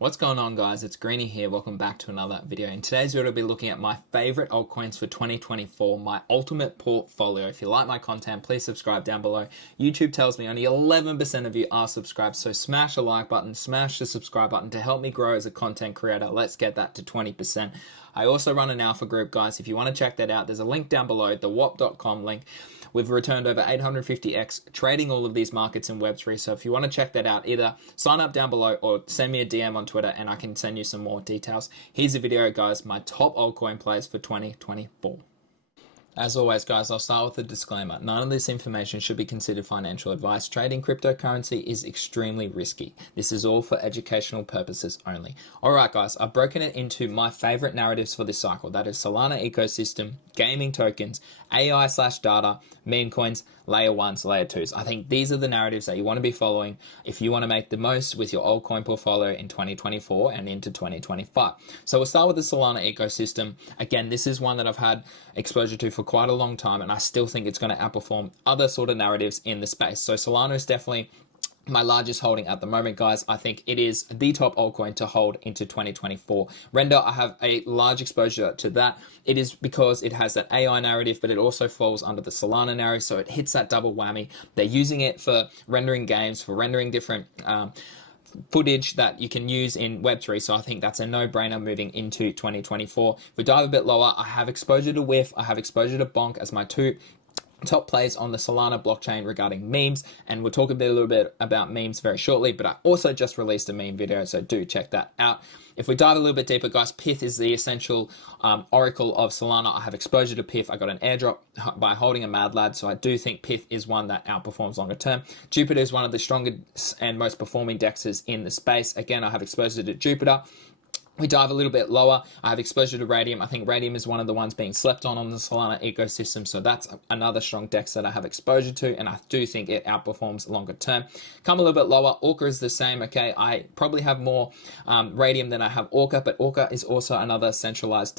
What's going on, guys? It's Greeny here. Welcome back to another video. In today's video, we'll be looking at my favorite altcoins for 2024, my ultimate portfolio. If you like my content, please subscribe down below. YouTube tells me only 11% of you are subscribed, so smash the like button, smash the subscribe button to help me grow as a content creator. Let's get that to 20%. I also run an alpha group, guys. If you want to check that out, there's a link down below, the wop.com link. We've returned over 850x trading all of these markets in Web3. So if you want to check that out, either sign up down below or send me a DM on Twitter and I can send you some more details. Here's the video, guys. My top altcoin plays for 2024. As always, guys, I'll start with a disclaimer. None of this information should be considered financial advice. Trading cryptocurrency is extremely risky. This is all for educational purposes only. All right, guys, I've broken it into my favorite narratives for this cycle. That is Solana ecosystem, gaming tokens, AI/data, meme coins, layer ones, layer twos. I think these are the narratives that you want to be following if you want to make the most with your altcoin portfolio in 2024 and into 2025. So we'll start with the Solana ecosystem. Again, this is one that I've had exposure to for quite a long time, and I still think it's going to outperform other sort of narratives in the space. So Solana is definitely my largest holding at the moment, guys. I think it is the top altcoin to hold into 2024. Render, I have a large exposure to that. It is because it has that AI narrative, but it also falls under the Solana narrative, so it hits that double whammy. They're using it for rendering games, for rendering different footage that you can use in Web3. So I think that's a no-brainer moving into 2024. If we dive a bit lower, I have exposure to Whiff, I have exposure to Bonk as my two top plays on the Solana blockchain regarding memes, and we'll talk a little bit about memes very shortly, but I also just released a meme video, so do check that out. If we dive a little bit deeper, guys, Pyth is the essential oracle of Solana. I have exposure to Pyth. I got an airdrop by holding a Mad Lad, so I do think Pyth is one that outperforms longer term. Jupiter is one of the strongest and most performing dexes in the space. Again, I have exposure to Jupiter. We dive a little bit lower. I have exposure to Radium. I think Radium is one of the ones being slept on the Solana ecosystem. So that's another strong DEX that I have exposure to. And I do think it outperforms longer term. Come a little bit lower. Orca is the same. Okay. I probably have more Radium than I have Orca, but Orca is also another centralized,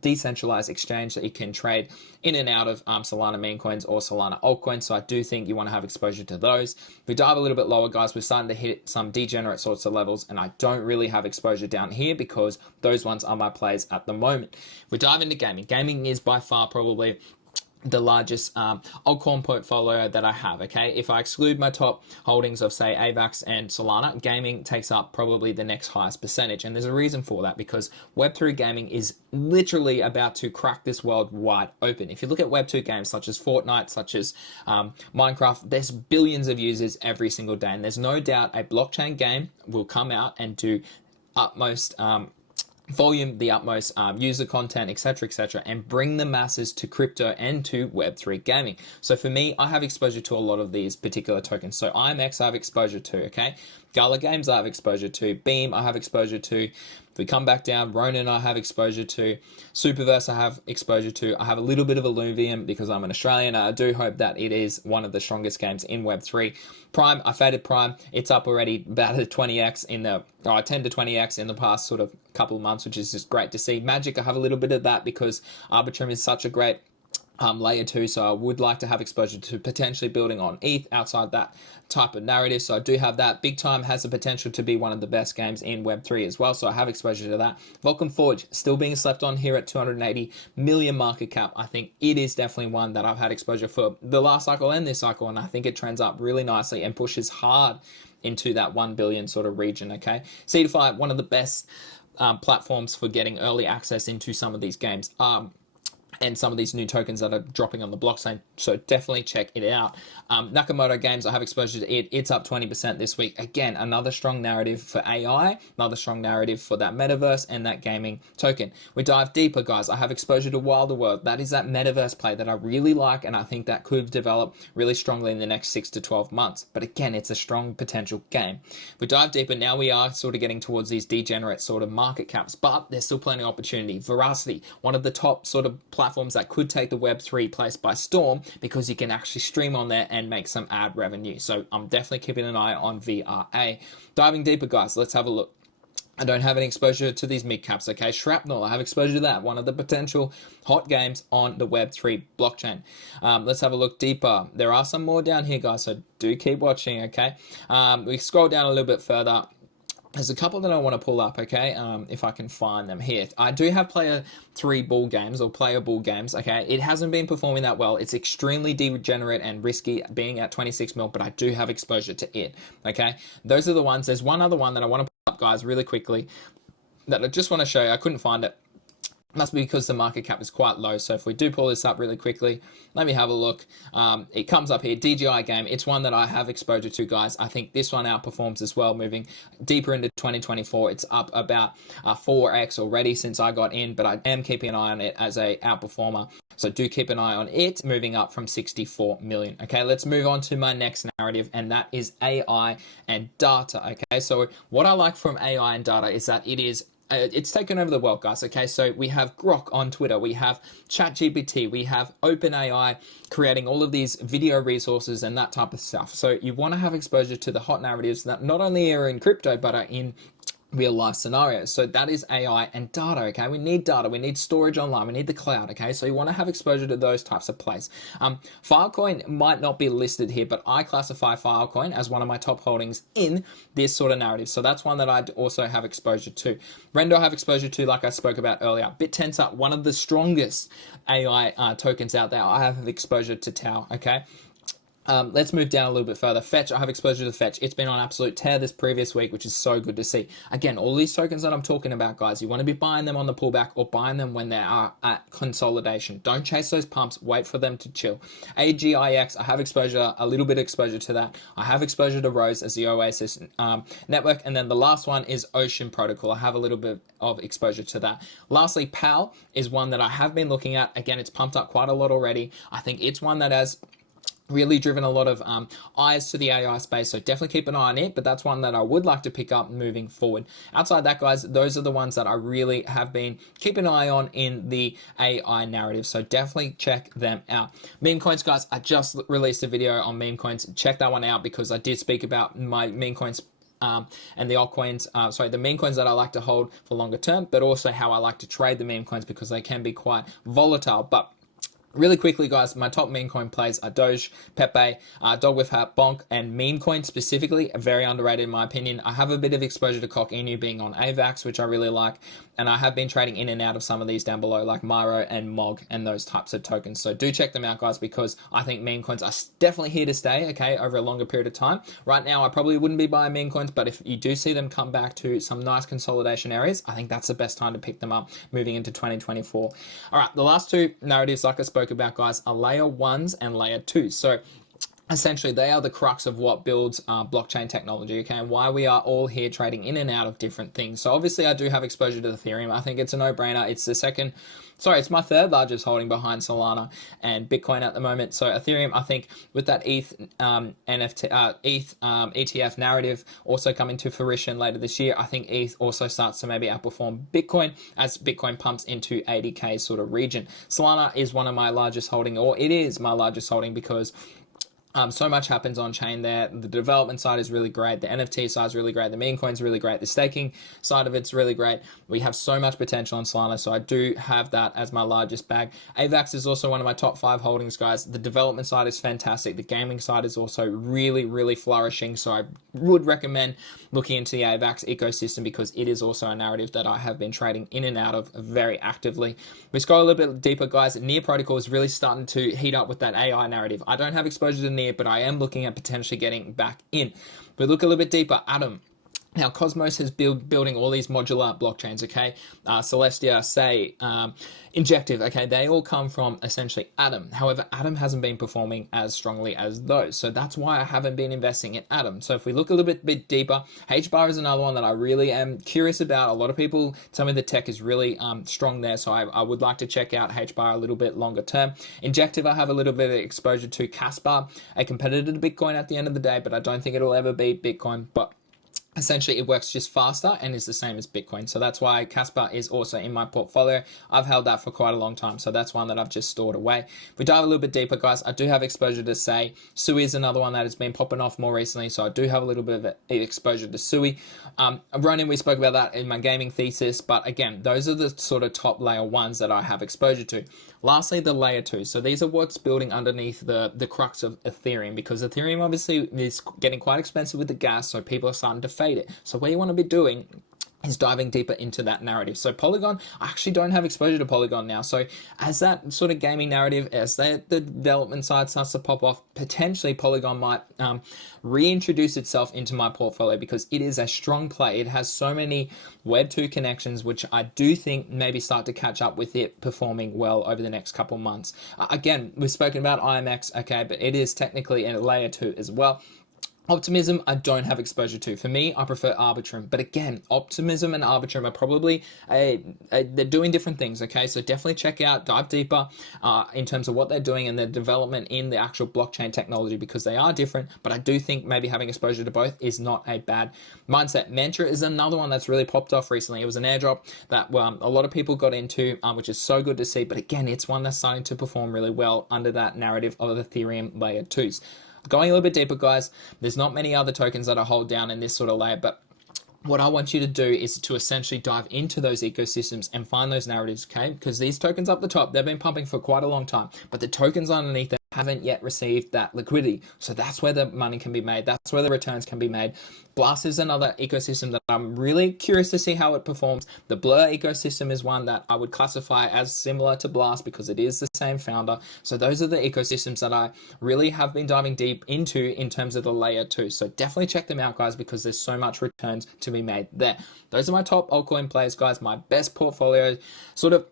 decentralized exchange that you can trade in and out of Solana meme coins or Solana altcoins. So I do think you want to have exposure to those. If we dive a little bit lower, guys, we're starting to hit some degenerate sorts of levels, and I don't really have exposure down here because those ones are my plays at the moment. If we dive into gaming, gaming is by far probably the largest altcoin portfolio that I have, okay? If I exclude my top holdings of, say, AVAX and Solana, gaming takes up probably the next highest percentage. And there's a reason for that, because Web3 gaming is literally about to crack this world wide open. If you look at Web2 games such as Fortnite, such as Minecraft, there's billions of users every single day. And there's no doubt a blockchain game will come out and do utmost volume, the utmost user content, etc., and bring the masses to crypto and to Web3 gaming. So for me, I have exposure to a lot of these particular tokens. So IMX I have exposure to, okay? Gala Games I have exposure to. Beam I have exposure to. If we come back down, Ronin I have exposure to. Superverse I have exposure to. I have a little bit of Illuvium because I'm an Australian. I do hope that it is one of the strongest games in Web3. Prime, I faded Prime. It's up already about a 20x in the, 10 to 20x in the past sort of couple of months, which is just great to see. Magic, I have a little bit of that because Arbitrum is such a great layer 2, so I would like to have exposure to potentially building on ETH outside that type of narrative. So I do have that. Big Time has the potential to be one of the best games in Web3 as well, so I have exposure to that. Vulcan Forge still being slept on here at 280 million market cap. I think it is definitely one that I've had exposure for the last cycle and this cycle, and I think it trends up really nicely and pushes hard into that 1 billion sort of region, okay? Cedarfy, one of the best platforms for getting early access into some of these games. And some of these new tokens that are dropping on the blockchain. So definitely check it out. Nakamoto Games, I have exposure to it. It's up 20% this week. Again, another strong narrative for AI, another strong narrative for that metaverse and that gaming token. We dive deeper, guys. I have exposure to Wilder World. That is that metaverse play that I really like, and I think that could develop really strongly in the next 6 to 12 months. But again, it's a strong potential game. We dive deeper. Now we are sort of getting towards these degenerate sort of market caps, but there's still plenty of opportunity. Veracity, one of the top sort of platforms that could take the Web3 place by storm, because you can actually stream on there and make some ad revenue. So I'm definitely keeping an eye on VRA. Diving deeper, guys, let's have a look. I don't have any exposure to these mid caps, okay? Shrapnel, I have exposure to that. One of the potential hot games on the Web3 blockchain. Let's have a look deeper. There are some more down here, guys, so do keep watching, okay? We scroll down a little bit further. there's a couple that I want to pull up, okay? If I can find them here. I do have player 3 bull games or player bull games, okay? It hasn't been performing that well. It's extremely degenerate and risky being at 26 mil, but I do have exposure to it, okay? Those are the ones. There's one other one that I want to pull up, guys, really quickly that I just want to show you. I couldn't find it. Must be because the market cap is quite low. So if we do pull this up really quickly, let me have a look. It comes up here, DGI game. It's one that I have exposure to, guys. I think this one outperforms as well, moving deeper into 2024. It's up about 4x already since I got in, but I am keeping an eye on it as a outperformer. So do keep an eye on it, moving up from 64 million. Okay, let's move on to my next narrative, and that is AI and data. Okay, so what I like from AI and data is that it's taken over the world, guys. Okay, so we have Grok on Twitter, we have ChatGPT, we have OpenAI creating all of these video resources and that type of stuff. So you want to have exposure to the hot narratives that not only are in crypto, but are in real life scenarios. So that is AI and data, okay? We need data, we need storage online, we need the cloud, okay? So you want to have exposure to those types of plays. Filecoin might not be listed here, but I classify Filecoin as one of my top holdings in this sort of narrative. So that's one that I also have exposure to. Rendo I have exposure to, like I spoke about earlier. BitTensor, one of the strongest AI tokens out there. I have exposure to Tau, okay? Let's move down a little bit further. Fetch, I have exposure to Fetch. It's been on absolute tear this previous week, which is so good to see. Again, all these tokens that I'm talking about, guys, you want to be buying them on the pullback or buying them when they are at consolidation. Don't chase those pumps. Wait for them to chill. AGIX, I have exposure, a little bit of exposure to that. I have exposure to Rose as the Oasis network. And then the last one is Ocean Protocol. I have a little bit of exposure to that. Lastly, PAL is one that I have been looking at. Again, it's pumped up quite a lot already. I think it's one that has really driven a lot of eyes to the AI space, so definitely keep an eye on it, but that's one that I would like to pick up moving forward. Outside that, guys, those are the ones that I really have been keeping an eye on in the AI narrative, so definitely check them out. Meme coins, guys, I just released a video on meme coins. Check that one out because I did speak about my meme coins and the altcoins, the meme coins that I like to hold for longer term, but also how I like to trade the meme coins because they can be quite volatile. But really quickly, guys, my top meme coin plays are Doge, Pepe, Dog with Hat, Bonk, and meme coin specifically, very underrated in my opinion. I have a bit of exposure to Cock Inu being on AVAX, which I really like, and I have been trading in and out of some of these down below, like Myro and Mog and those types of tokens. So do check them out, guys, because I think meme coins are definitely here to stay, okay, over a longer period of time. Right now, I probably wouldn't be buying meme coins, but if you do see them come back to some nice consolidation areas, I think that's the best time to pick them up moving into 2024. All right, the last two narratives, like I spoke about, guys, are layer 1s and layer 2s. So essentially, they are the crux of what builds blockchain technology, okay, and why we are all here trading in and out of different things. So obviously, I do have exposure to Ethereum. I think it's a no-brainer. It's my third largest holding behind Solana and Bitcoin at the moment. So Ethereum, I think with that ETH ETF narrative also coming to fruition later this year, I think ETH also starts to maybe outperform Bitcoin as Bitcoin pumps into 80K sort of region. Solana is one of my largest holding, or it is my largest holding because so much happens on chain there. The development side is really great. The NFT side is really great. The meme coin is really great. The staking side of it's really great. We have so much potential on Solana, so I do have that as my largest bag. AVAX is also one of my top 5 holdings, guys. The development side is fantastic. The gaming side is also really, really flourishing, so I would recommend looking into the AVAX ecosystem because it is also a narrative that I have been trading in and out of very actively. We scroll a little bit deeper, guys. Near Protocol is really starting to heat up with that AI narrative. I don't have exposure to Near, but I am looking at potentially getting back in. We look a little bit deeper. Atom. Now, Cosmos has building all these modular blockchains, okay? Celestia, Say, Injective, okay? They all come from essentially Atom. However, Atom hasn't been performing as strongly as those. So that's why I haven't been investing in Atom. So if we look a little bit deeper, HBAR is another one that I really am curious about. A lot of people tell me the tech is really strong there. So I would like to check out HBAR a little bit longer term. Injective, I have a little bit of exposure to. Caspar, a competitor to Bitcoin at the end of the day, but I don't think it'll ever beat Bitcoin. But essentially, it works just faster and is the same as Bitcoin. So that's why Caspar is also in my portfolio. I've held that for quite a long time. So that's one that I've just stored away. If we dive a little bit deeper, guys, I do have exposure to Say. Sui is another one that has been popping off more recently. So I do have a little bit of exposure to Sui. Ronin, we spoke about that in my gaming thesis. But again, those are the sort of top layer 1s that I have exposure to. Lastly, the layer 2. So these are what's building underneath the crux of Ethereum, because Ethereum obviously is getting quite expensive with the gas. So people are starting to fade it. So what you want to be doing is diving deeper into that narrative. So Polygon, I actually don't have exposure to Polygon now. So as that sort of gaming narrative, as the development side starts to pop off, potentially Polygon might reintroduce itself into my portfolio because it is a strong play. It has so many Web 2 connections, which I do think maybe start to catch up with it performing well over the next couple months. Again, we've spoken about IMX, okay, but it is technically in a layer 2 as well. Optimism, I don't have exposure to. For me, I prefer Arbitrum. But again, Optimism and Arbitrum are probably, they're doing different things, okay? So definitely check out, dive deeper in terms of what they're doing and their development in the actual blockchain technology because they are different. But I do think maybe having exposure to both is not a bad mindset. Mentra is another one that's really popped off recently. It was an airdrop that a lot of people got into, which is so good to see. But again, it's one that's starting to perform really well under that narrative of Ethereum layer 2s. Going a little bit deeper, guys, there's not many other tokens that I hold down in this sort of layer, but what I want you to do is to essentially dive into those ecosystems and find those narratives, okay? Because these tokens up the top, they've been pumping for quite a long time, but the tokens underneath them haven't yet received that liquidity. So that's where the money can be made. That's where the returns can be made. Blast is another ecosystem that I'm really curious to see how it performs. The Blur ecosystem is one that I would classify as similar to Blast because it is the same founder. So those are the ecosystems that I really have been diving deep into in terms of the layer 2. So definitely check them out, guys, because there's so much returns to be made there. Those are my top altcoin plays, guys, my best portfolio sort of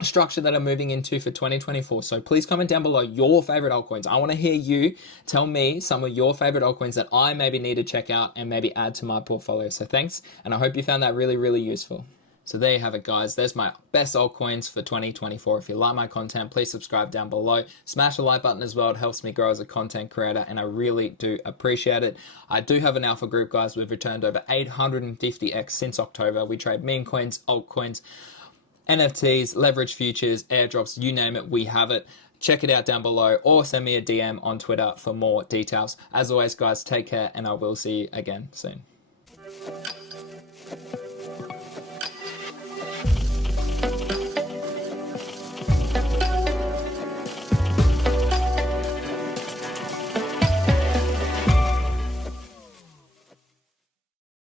structure that I'm moving into for 2024. So please comment down below your favorite altcoins. I want to hear you tell me some of your favorite altcoins that I maybe need to check out and maybe add to my portfolio. So thanks, and I hope you found that really, really useful. So there you have it, guys. There's my best altcoins for 2024. If you like my content, please subscribe down below. Smash the like button as well. It helps me grow as a content creator, and I really do appreciate it. I do have an alpha group, guys. We've returned over 850x since October. We trade meme coins, altcoins, NFTs, leverage futures, airdrops, you name it, we have it. Check it out down below or send me a DM on Twitter for more details. As always, guys, take care and I will see you again soon.